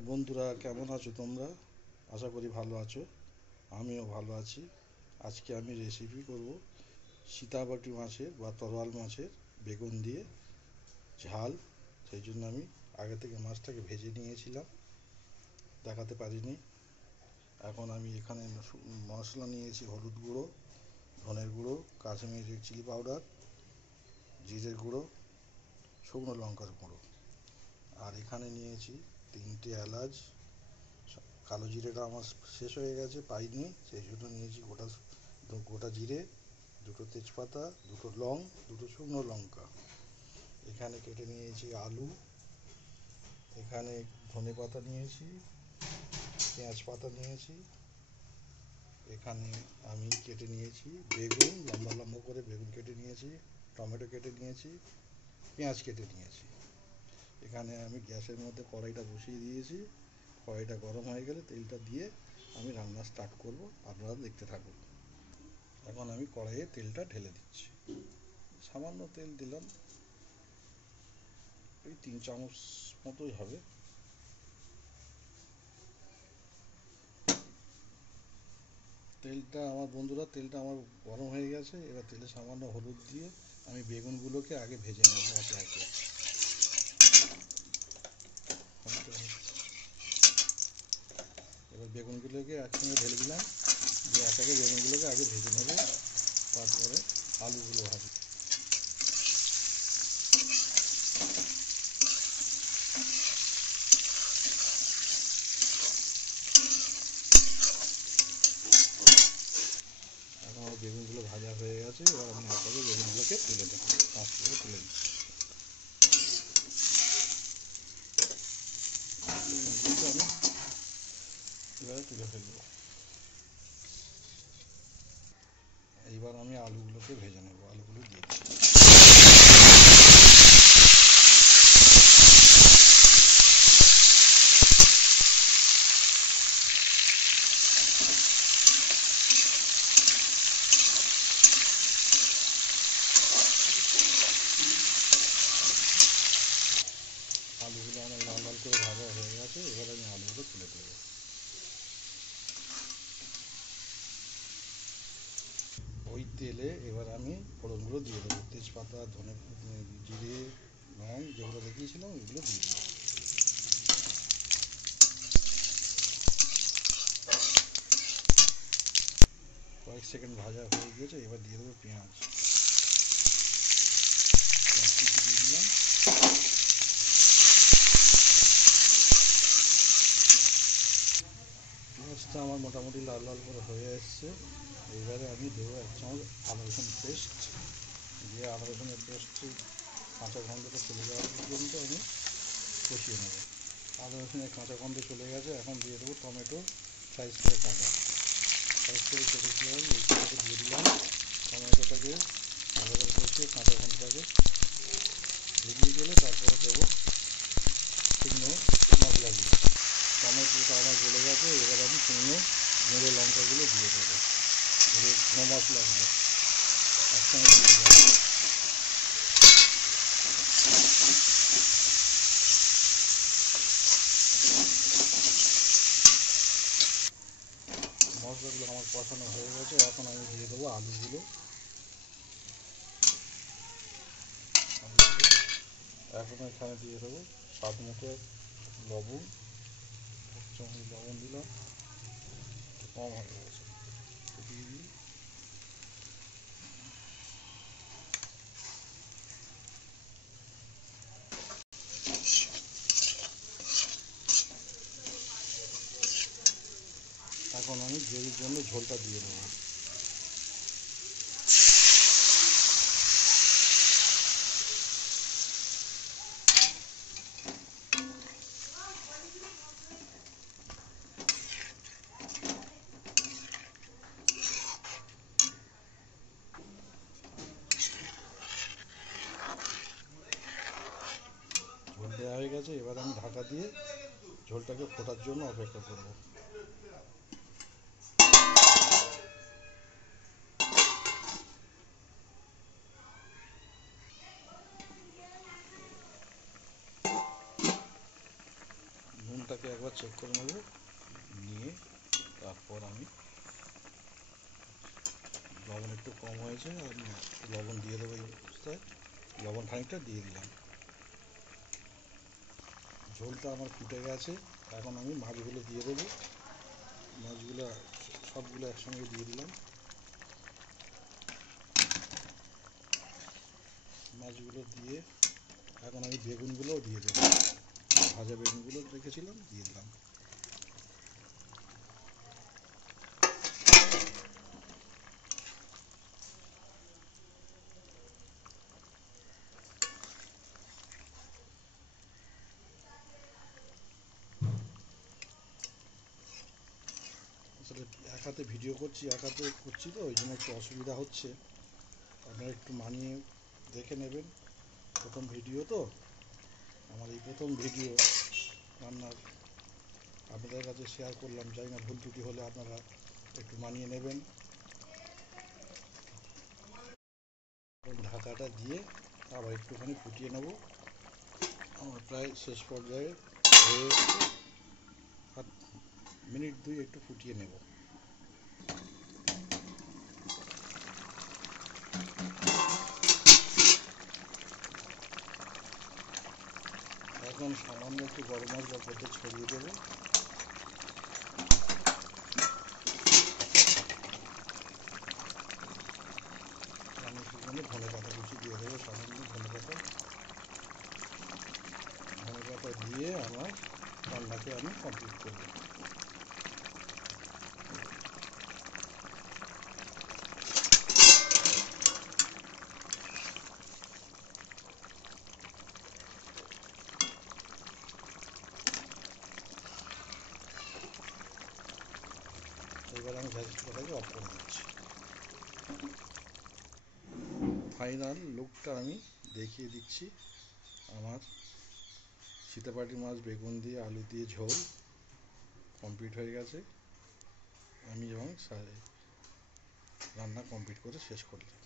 High বন্ধুরা, কেমন আছো তোমরা? আশা করি ভালো আছো। আমিও ভালো আছি। আজকে আমি রেসিপি করব সীতাবটি মাছের বা তরোয়াল মাছের বেগুন দিয়ে ঝাল। সেই জন্য আমি আগে থেকে মাছটাকে ভেজে নিয়েছিলাম, দেখাতে পারিনি। এখন আমি এখানে মশলা নিয়েছি: হলুদ গুঁড়ো, ধনের গুঁড়ো, কাশ্মীরি চিলি পাউডার, জিরের গুঁড়ো, শুকনো লঙ্কার গুঁড়ো। আর এখানে নিয়েছি 3টে এলাচ। কালো জিরেটা আমার শেষ হয়ে গেছে, পাইনি, সেই জন্য নিয়েছি গোটা জিরে, 2টো তেজপাতা, 2টো লং, 2টো শুকনো লঙ্কা। এখানে কেটে নিয়েছি আলু, এখানে ধনে পাতা নিয়েছি, পেঁয়াজ পাতা নিয়েছি, এখানে আমি কেটে নিয়েছি বেগুন, লম্বা লম্বা করে বেগুন কেটে নিয়েছি, টমেটো কেটে নিয়েছি, পেঁয়াজ কেটে নিয়েছি। এখানে আমি গ্যাসের মধ্যে কড়াইটা বসিয়ে দিয়েছি। কড়াইটা গরম হয়ে গেলে তেলটা দিয়ে আমি রান্না স্টার্ট করব, আপনারা দেখতে থাকুন। এখন আমি কড়াইয়ে তেলটা ঢেলে দিচ্ছি। সামান্য তেল দিলাম, ওই 3 চামচ মতোই হবে। তেলটা আমার গরম হয়ে গেছে। এবার তেলে সামান্য হলুদ দিয়ে আমি বেগুনগুলোকে আগে ভেজে নেব একে একে। এবার বেগুনগুলোকে একসঙ্গে ঢেলে দিলাম, দিয়ে একে বেগুনগুলোকে আগে ভেজে নেব, তারপরে আলুগুলো ভাজি। এখন আমার বেগুনগুলো ভাজা হয়ে গেছে। এবার আমি একে বেগুনগুলোকে তুলে দেবো, মাছগুলো তুলে দিচ্ছি। আমি এবারে তুলে ফেলবো। এইবার আমি আলুগুলোকে ভেজে নেব, আলুগুলো দিয়ে দেবো। আলুগুলো আমার লাল লাল করে ভাজা হয়ে গেছে। এবার আমি আলুগুলো তুলে দেবো। ওই তেলে এবার আমি ফোড়নগুলো দিয়ে দেবো: তেজপাতা, ধনে, জিরে, লং, যেগুলো দেখিয়েছিলাম ওইগুলো দিয়ে দেবো। কয়েক সেকেন্ড ভাজা হয়ে গিয়েছে। এবার দিয়ে দেবো পেঁয়াজ। কিছু দিয়ে দিলাম। পেঁয়াজটা আমার মোটামুটি লাল লাল করে হয়ে এসছে। এইবারে আমি দেবো 1 চামচ আদা রসুন পেস্ট। দিয়ে আদা রসুনের পেস্ট কাঁচা গন্ধটা চলে যাওয়ার পর্যন্ত আমি কষিয়ে নেব। আদা রসুনের কাঁচা গন্ধ চলে গেছে। এখন দিয়ে দেবো টমেটো সাইজ করে কাটা। সাইজ করে কেটেছিলাম, এই টমেটো দিয়ে দিলাম। টমেটোটাকে ভালো করে কষিয়ে কাঁচা গন্ধটাকে বেরিয়ে গেলে তারপরে দেবো শুকনো মশলাগুলো। টমেটোটা আমার গলে গেছে। এবার আমি শুকনো গুঁড়ো লঙ্কাগুলো দিয়ে দেবো, শুকনো মশলাগুলো একসঙ্গে দিয়ে দেবো। মশলাগুলো আমার কষানো হয়ে গেছে। এখন আমি দিয়ে দেবো আলুগুলো। এখন এখানে দিয়ে দেবো স্বাদ মতো লবণ। 1 চামচ লবণ দিলাম, কম হয়ে গেছে, দিয়ে দিই। এখন আমি গ্রেভির জন্য ঝোলটা দিয়ে দেবো। ঝোল দেওয়া হয়ে গেছে। এবার আমি ঢাকা দিয়ে ঝোলটাকে ফোটার জন্য অপেক্ষা করব। ঝোলটাকে একবার চেক করে নেব, নিয়ে তারপর আমি লবণ একটু কম হয়েছে, আমি একটু লবণ দিয়ে দেবো। এই অবস্থায় লবণ খানিকটা দিয়ে দিলাম। ঝোলটা আমার ফুটে গেছে, এখন আমি মাছগুলো দিয়ে দেবো। মাছগুলো সবগুলো একসঙ্গে দিয়ে দিলাম। মাছগুলো দিয়ে এখন আমি বেগুনগুলোও দিয়ে দেবো। ভাজা বেগুনগুলো রেখেছিলাম, দিয়ে দিলাম। আসলে এক হাতে ভিডিও করছি, এক হাতে করছি তো, ওই জন্য একটু অসুবিধা হচ্ছে। আপনারা একটু মানিয়ে দেখে নেবেন। প্রথম ভিডিও তো আমার, এই প্রথম ভিডিও রান্নার আপনাদের কাছে শেয়ার করলাম। জানি না, ভুল ত্রুটি হলে আপনারা একটু মানিয়ে নেবেন। ঢাকাটা দিয়ে আবার একটুখানি ফুটিয়ে নেব। আমার প্রায় শেষ পর্যায়ে হয়ে এসছে। আর মিনিট 2 একটু ফুটিয়ে নেব। এখন সামান্য একটু গরম মশলা উপরে ছড়িয়ে দেবো। আমি সেখানে ধনে পাতা কুচি দিয়ে দেবো, সামান্য ধনে পাতা দিয়ে আমার রান্নাকে আমি কমপ্লিট করব। এবার আমি গ্যাস চুলাটাকে অফ করে দিচ্ছি। ফাইনাল লুকটা আমি দেখিয়ে দিচ্ছি। আমার সীতাপাটি মাছ বেগুন দিয়ে আলু দিয়ে ঝোল কমপ্লিট হয়ে গেছে। আমি এবং রান্না কমপ্লিট করে শেষ করলাম।